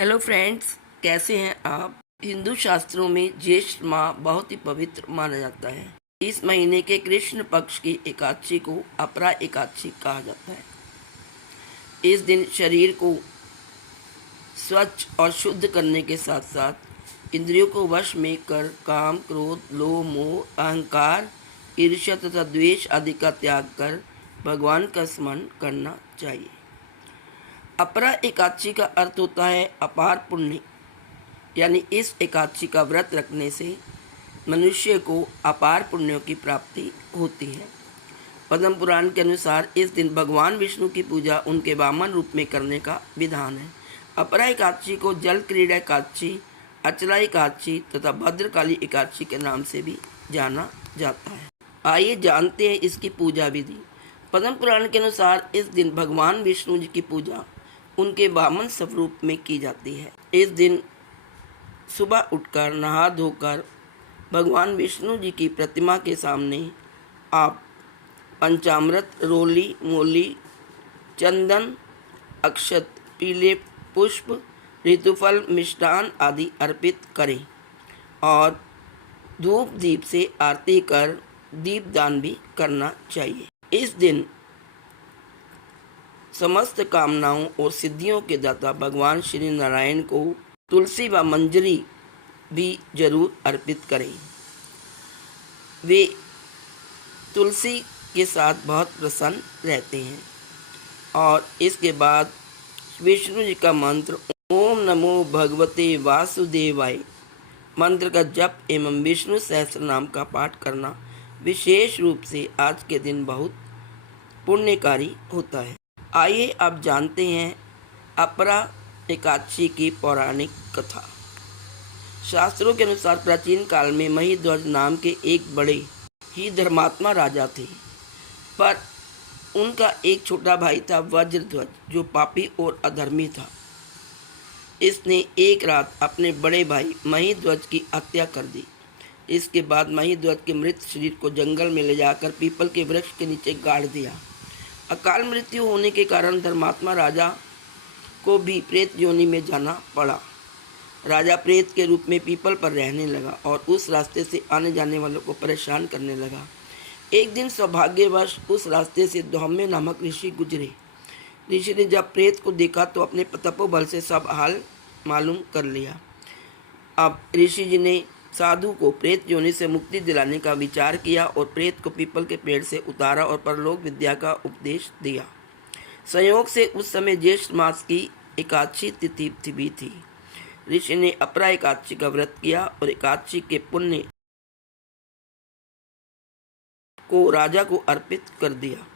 Hello friends, कैसे हैं आप। हिंदू शास्त्रों में ज्येष्ठ माह बहुत ही पवित्र माना जाता है। इस महीने के कृष्ण पक्ष की एकादशी को अपरा एकादशी कहा जाता है। इस दिन शरीर को स्वच्छ और शुद्ध करने के साथ साथ इंद्रियों को वश में कर काम, क्रोध, लोभ, मोह, अहंकार, ईर्ष्या तथा द्वेष आदि का त्याग कर भगवान का स्मरण करना चाहिए। अपरा एकादशी का अर्थ होता है अपार पुण्य, यानी इस एकादशी का व्रत रखने से मनुष्य को अपार पुण्यों की प्राप्ति होती है। पद्म पुराण के अनुसार इस दिन भगवान विष्णु की पूजा उनके वामन रूप में करने का विधान है। अपरा एकादशी को जल क्रीड़ा एकादशी, अचला एकादशी तथा भद्रकाली एकादशी के नाम से भी जाना जाता है। आइए जानते हैं इसकी पूजा विधि। पद्म पुराण के अनुसार इस दिन भगवान विष्णु जी की पूजा उनके वामन स्वरूप में की जाती है। इस दिन सुबह उठकर नहा धोकर भगवान विष्णु जी की प्रतिमा के सामने आप पंचामृत, रोली, मोली, चंदन, अक्षत, पीले पुष्प, ऋतुफल, मिष्टान आदि अर्पित करें और धूप दीप से आरती कर दीपदान भी करना चाहिए। इस दिन समस्त कामनाओं और सिद्धियों के दाता भगवान श्री नारायण को तुलसी व मंजरी भी जरूर अर्पित करें। वे तुलसी के साथ बहुत प्रसन्न रहते हैं। और इसके बाद विष्णु जी का मंत्र ओम नमो भगवते वासुदेवाय मंत्र का जप एवं विष्णु सहस्त्र नाम का पाठ करना विशेष रूप से आज के दिन बहुत पुण्यकारी होता है। आइए अब जानते हैं अपरा एकादशी की पौराणिक कथा। शास्त्रों के अनुसार प्राचीन काल में महिध्वज नाम के एक बड़े ही धर्मात्मा राजा थे, पर उनका एक छोटा भाई था वज्रध्वज, जो पापी और अधर्मी था। इसने एक रात अपने बड़े भाई महिध्वज की हत्या कर दी। इसके बाद महिध्वज के मृत शरीर को जंगल में ले जाकर पीपल के वृक्ष के नीचे गाड़ दिया। अकाल मृत्यु होने के कारण धर्मात्मा राजा को भी प्रेत योनि में जाना पड़ा। राजा प्रेत के रूप में पीपल पर रहने लगा और उस रास्ते से आने जाने वालों को परेशान करने लगा। एक दिन सौभाग्यवश उस रास्ते से धौम्य नामक ऋषि गुजरे। ऋषि ने जब प्रेत को देखा तो अपने तपोबल से सब हाल मालूम कर लिया। अब ऋषि जी ने साधु को प्रेत योनि से मुक्ति दिलाने का विचार किया और प्रेत को पीपल के पेड़ से उतारा और परलोक विद्या का उपदेश दिया। संयोग से उस समय ज्येष्ठ मास की एकादशी तिथि भी थी। ऋषि ने अपरा एकादशी का व्रत किया और एकादशी के पुण्य को राजा को अर्पित कर दिया।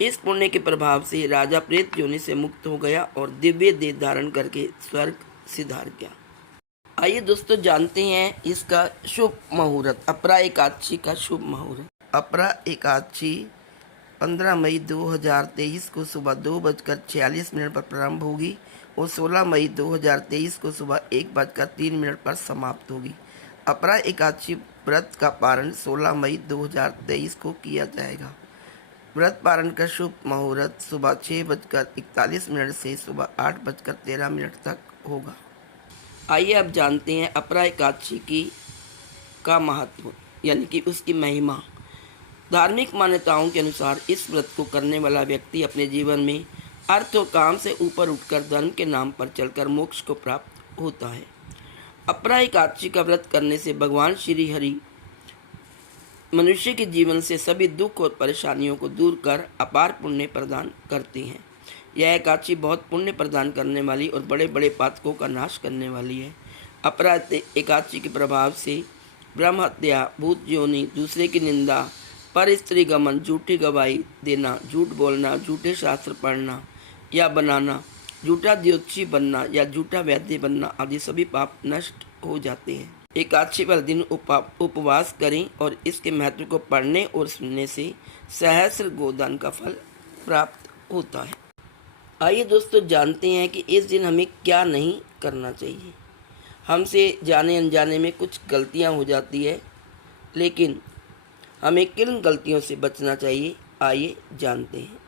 इस पुण्य के प्रभाव से राजा प्रेत योनि से मुक्त हो गया और दिव्य देह धारण करके स्वर्ग सिधार गया। आइए दोस्तों जानते हैं इसका शुभ मुहूर्त, अपरा एकादशी का शुभ मुहूर्त। अपरा एकादशी 15 मई 2023 को सुबह 2:46 पर प्रारंभ होगी और 16 मई 2023 को सुबह 1:03 पर समाप्त होगी। अपरा एकादशी व्रत का पारण 16 मई 2023 को किया जाएगा। व्रत पारण का शुभ मुहूर्त सुबह 6:41 से सुबह 8:13 तक होगा। आइए अब जानते हैं अपरा एकादशी की का महत्व, यानी कि उसकी महिमा। धार्मिक मान्यताओं के अनुसार इस व्रत को करने वाला व्यक्ति अपने जीवन में अर्थ और काम से ऊपर उठकर धर्म के नाम पर चलकर मोक्ष को प्राप्त होता है। अपरा एकादशी का व्रत करने से भगवान श्री हरि मनुष्य के जीवन से सभी दुख और परेशानियों को दूर कर अपार पुण्य प्रदान करती हैं। यह एकादशी बहुत पुण्य प्रदान करने वाली और बड़े बड़े पातकों का नाश करने वाली है। अपरा एकादशी के प्रभाव से ब्रह्म हत्या, भूत योनि, दूसरे की निंदा, पर स्त्री गमन, झूठी गवाही देना, झूठ बोलना, झूठे शास्त्र पढ़ना या बनाना, झूठा ज्योतिषी बनना या झूठा वैद्य बनना आदि सभी पाप नष्ट हो जाते हैं। एकादशी वाले दिन उपवास करें और इसके महत्व को पढ़ने और सुनने से सहस्र गोदान का फल प्राप्त होता है। आइए दोस्तों जानते हैं कि इस दिन हमें क्या नहीं करना चाहिए। हमसे जाने अनजाने में कुछ गलतियां हो जाती है, लेकिन हमें किन गलतियों से बचना चाहिए आइए जानते हैं।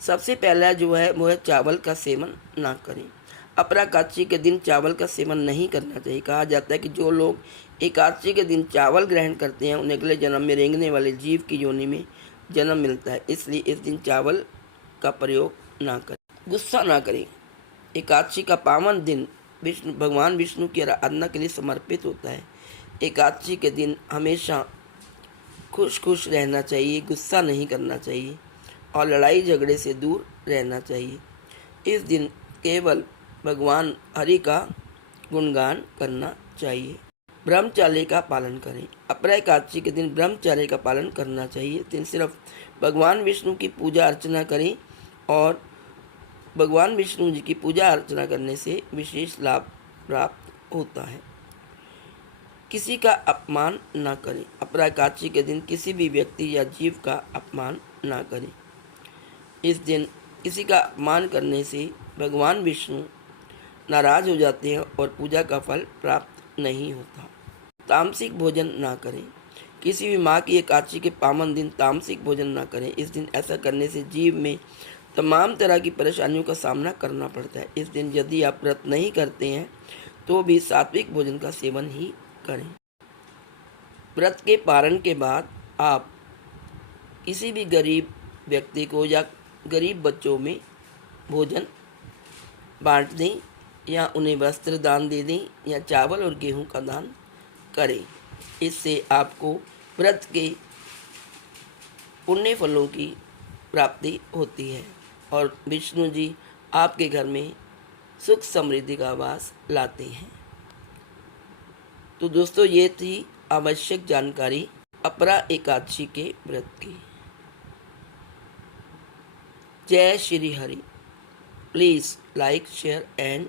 सबसे पहला जो है वो है चावल का सेवन ना करें। अपरा एकादशी के दिन चावल का सेवन नहीं करना चाहिए। कहा जाता है कि जो लोग एकादशी के दिन चावल ग्रहण करते हैं उन्हें अगले जन्म में रेंगने वाले जीव की योनि में जन्म मिलता है, इसलिए इस दिन चावल का प्रयोग ना करें। गुस्सा ना करें। एकादशी का पावन दिन भगवान विष्णु की आराधना के लिए समर्पित होता है। एकादशी के दिन हमेशा खुश रहना चाहिए, गुस्सा नहीं करना चाहिए और लड़ाई झगड़े से दूर रहना चाहिए। इस दिन केवल भगवान हरि का गुणगान करना चाहिए। ब्रह्मचर्य का पालन करें। अपरा एकादशी के दिन ब्रह्मचर्य का पालन करना चाहिए। इस दिन सिर्फ भगवान विष्णु की पूजा अर्चना करें और भगवान विष्णु जी की पूजा अर्चना करने से विशेष लाभ प्राप्त होता है। किसी का अपमान न करें। अपरा एकादशी के दिन किसी भी व्यक्ति या जीव का अपमान न करें। इस दिन किसी का अपमान करने से भगवान विष्णु नाराज हो जाते हैं और पूजा का फल प्राप्त नहीं होता। तामसिक भोजन ना करें। किसी भी माँ की एकादशी के पावन दिन तामसिक भोजन ना करें। इस दिन ऐसा करने से जीव में तमाम तरह की परेशानियों का सामना करना पड़ता है। इस दिन यदि आप व्रत नहीं करते हैं तो भी सात्विक भोजन का सेवन ही करें। व्रत के पारण के बाद आप किसी भी गरीब व्यक्ति को या गरीब बच्चों में भोजन बांट दें या उन्हें वस्त्र दान दे दें या चावल और गेहूं का दान करें। इससे आपको व्रत के पुण्य फलों की प्राप्ति होती है और विष्णु जी आपके घर में सुख समृद्धि का वास लाते हैं। तो दोस्तों, ये थी आवश्यक जानकारी अपरा एकादशी के व्रत की। जय Shri Hari. Please like, share and